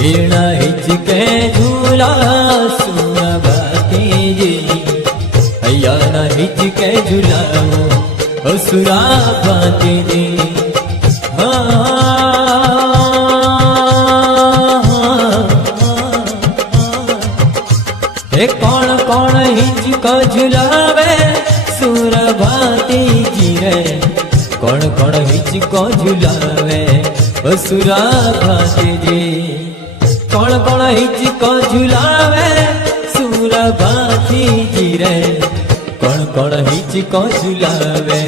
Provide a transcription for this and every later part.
हीणा हिचके झूला सुरभाती जी हैया ना हिचके झूलाओ असुरा भाती जी। कौन कौन हिचको झुलावे सुरभाती जी रे, कौन कौन हिचको झुलावे असुरा भाती जी। कौन कौन हिचको झुलावे सुरभाती जी रे, कौन कौन हिचको झुलावे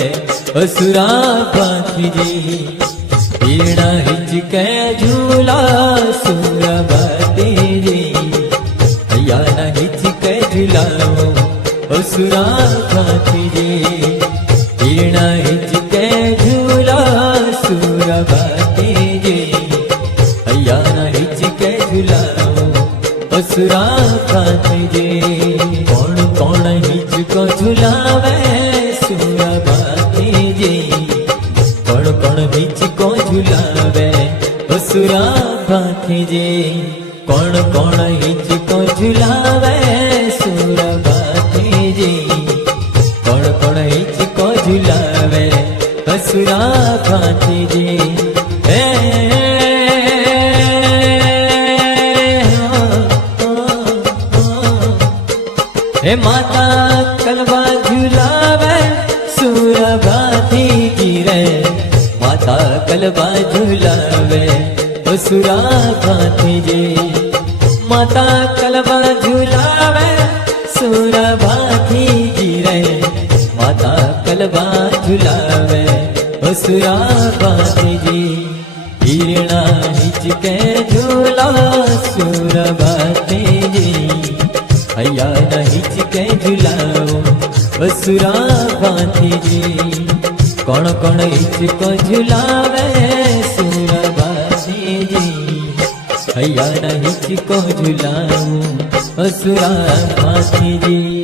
असुरा भाती जी। हीणा हिचके झूला सुरभाती जी हैया ना हिचके झुलाओ असुरा भाती जी। हीणा हिचके झूला सुरभाती जी हैया ना हिचके झुलाओ असुरा भाती जी। कौन कौन हिचको झुलावे सुरभाती जी, कौन कौन हिचको झुलावे असुरा भाती जी। कौन कौन हिचको झुलावे सुरभाती जी, कौन कौन हिचको झुलावे असुरा भाती जी। हे माता कलवा झुलावे सुरभाती जी रे, माता कलवा झुलावे असुरा भाती जी। माता कलवा झुलावे सुरभाती जी रे, माता कलवा झुलावे असुरा भाती जी। हीणा हिचके झूला सुरभाती जी हैया ना हिचके झुलाओ असुरा भाती जी। कौन कौन हिचको झुलावे सुरभाती जी हैया ना हिचको झुलाओ असुरा भाती जी।